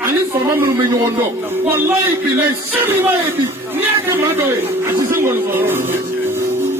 ani fama minnu bɛ ɲɔgɔn dɔn walayi bilayi sani b'a ye bi n'i y'a kɛ maa dɔ ye a tɛ se ngɔnifɔyɔrɔ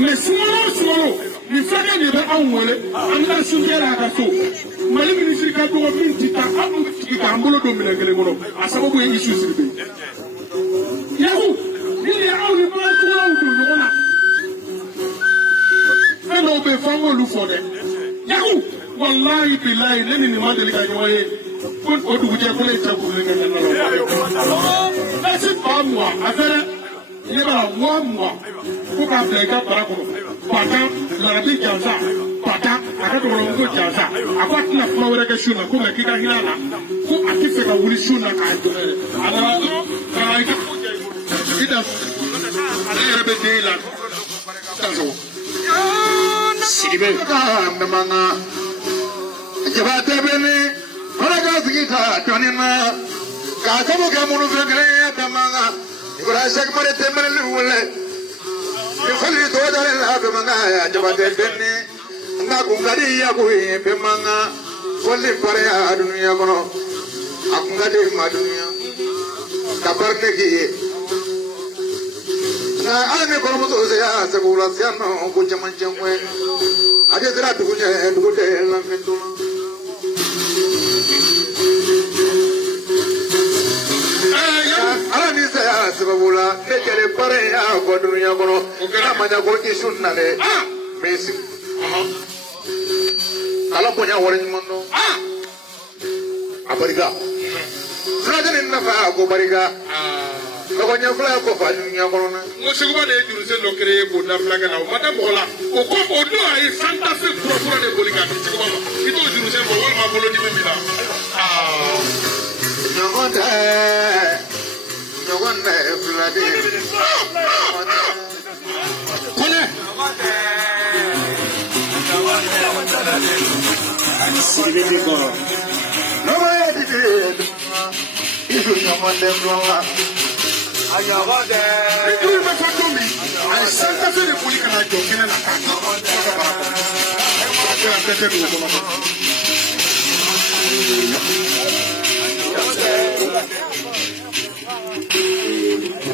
mɛ sumano sumano nin fɛnkɛ de bɛ anw wele an ka sunjɛ la a ka so mali minisiri ka dɔgɔ min ti taa an bɛ sigi k'an bolo don minɛn kelen kɔnɔ a sababu ye isu siribe yaku ni de aw ni baaracogoyaw don ɲɔgɔn na fɛn dɔw bɛ yen f'an k'olu fɔ dɛ yaku walayi bilayi ne ni nin ma deli ka ɲɔgɔn ye. O dugujɛ ko ne cɛ kurulen kɛ ɲɛna la ɛsi ba mugan a fɛrɛ ne b'a wa mugan ko k'a bila i ka bara kɔnɔ batan larabi jansa batan a ka dɔgɔnɔ ko jansa a ko a tɛna kuma wɛrɛ kɛ su na ko mɛ k'i ka hinɛ a la ko a tɛ fɛ ka wuli su na k'a jɔ yɛrɛ a nana dɔrɔn ka na i ka ko jɛ i da ale yɛrɛ bɛ den la tanso Sidibe ka ndamanga jabate bene Oraga sigita tonina ka sabu ke munu fekre tamanga ibra shek mare temel wule ifali to dare la be manga ya jabate benne nga kungadi ya ku be manga wali pare ya dunia kono akungadi ma dunia kabarne ki na ane kono to se ya sabu la siano ko jaman jamwe ade dira duguje la mentu ala ni saya sababula ne kere pare ya ko dunya kono kana manya ko isun na le mesi ala ko nya wore ni mondo abariga sura ni na fa ko bariga ko nya fla ko fa dunya kono na mo se ko ba de juru se lo kere ko na fla kana o mata mo la o ko o do ai santa fe pro de boliga ti ko ba ito juru se mo wol ma bolo ni mi la Nyogonde flade Kone Sidibe ko No way did Isu nyogonde flora Ayabade Idu me fatumi Ay santa fe de polika na jo kene na ka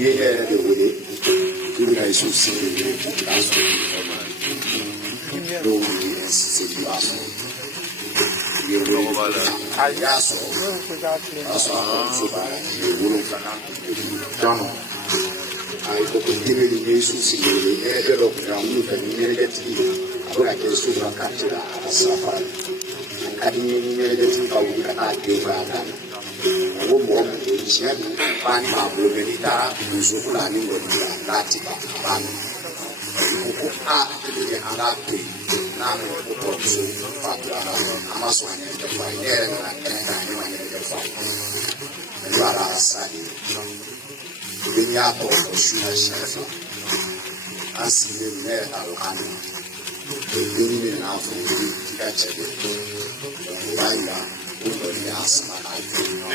Yeah, the way you guys will see that's what no way is city aso. You will I aso. Aso so bad. You will John. I hope you give me Jesus in the head of the move and get it. I guess you are catching a safari. And you need to go with a give wo mo nsia bi ban ma blo benita nso kula ni wo ni lati ba ban ko a de ala pe na mo ko so fa ta ama so ani de fa ni era na na ni ma ni de fa ni ara sani bi ni ato ko shu na shefa asile ne alani bi ni na fo ni ka chede wanga Everybody else, I think, you know,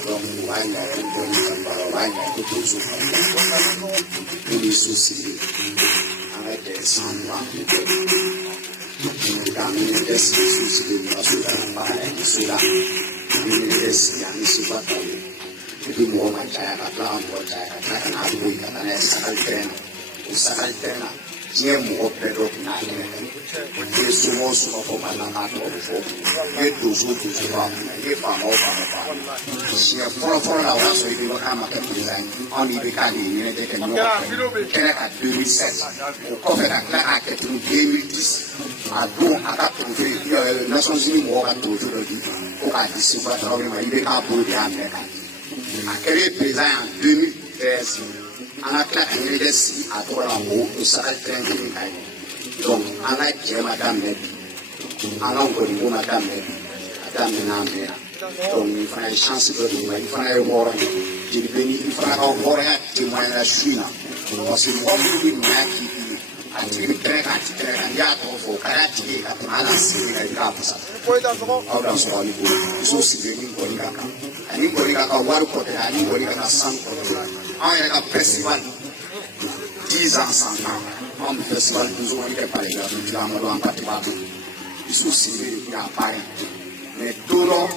from wine, I like the sound one. Dia mo pero na ye sumo sumo ko malanga to fo ye duzu ba ye fa mo ba sia foro la wa so ibi ka ma ka design on ibi ka ni ne de no kene ka 2007 ko fe na ka ka 2010 adu aka to fe Nations Unies mo ka to do ko ka disi ba to ma ibi ka bu ya me ka akere design 2013 ana kila kanyere si atora mo usaka trend ni kai donc ana je madame ne ana ko ni madame ne madame na me donc ni fa chance de ni fa e mora ni beni fa ka mora ti mo na shina o si mo ni maki ati treka ya to fo karati ka ana si ka ka pasa au da so ni ko so si ni ko ni ka ani ko ni ka waru ko ani ko ni ka san ko aya ka festival 10 ans ensemble am festival du jour ke pare ga tu la mo am patiba isu si ya pare mais dolo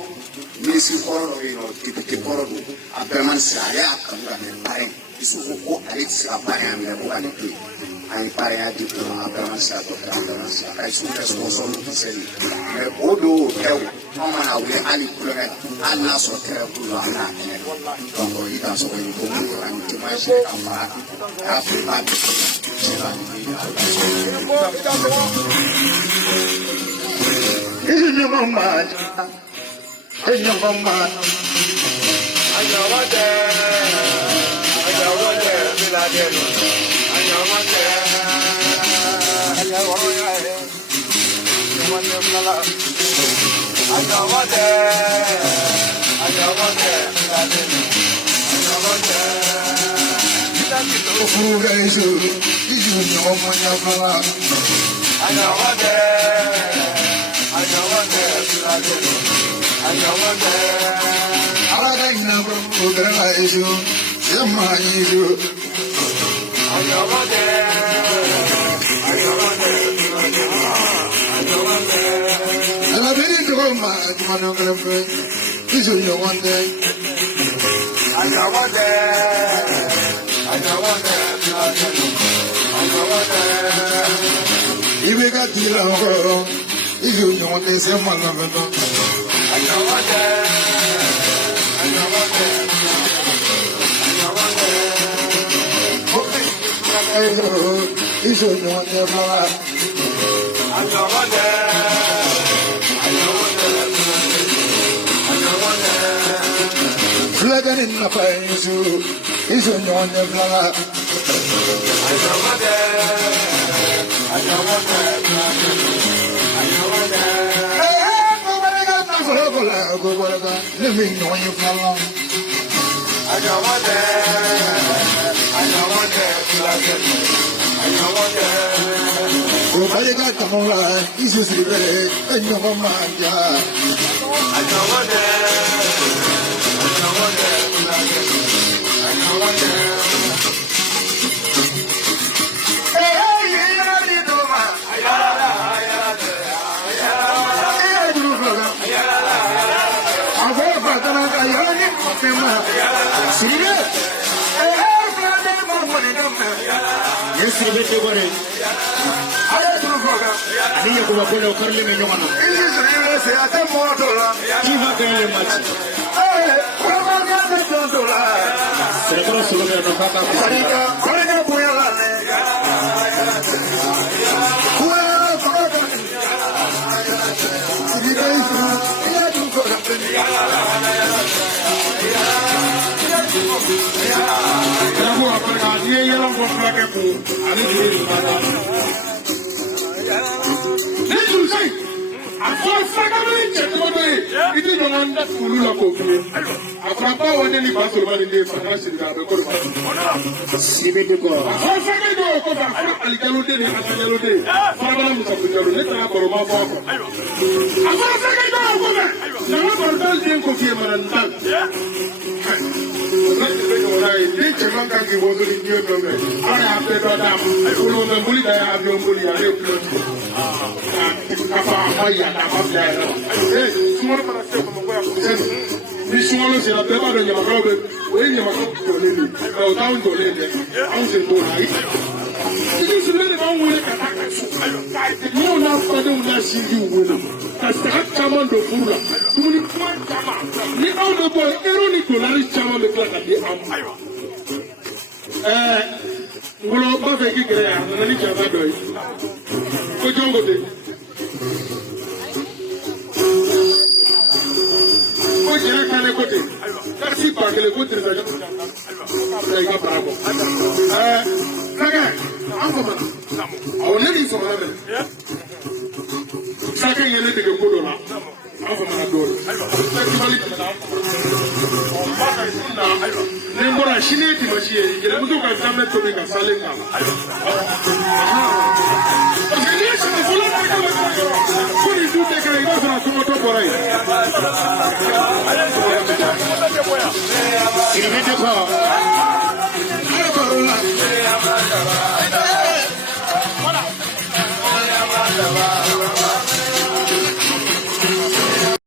misi koro no ke koro do abeman sa ya kan ga pare isu ko alex apare am le ko ani ai pare a di abeman sa to abeman sa ai su sponsor no sel mais odo mama na wule ali kulore alla so tere kula na donc ita so ko ko an ti ma se amara afi ba ini mama ayawade bila delu ayawade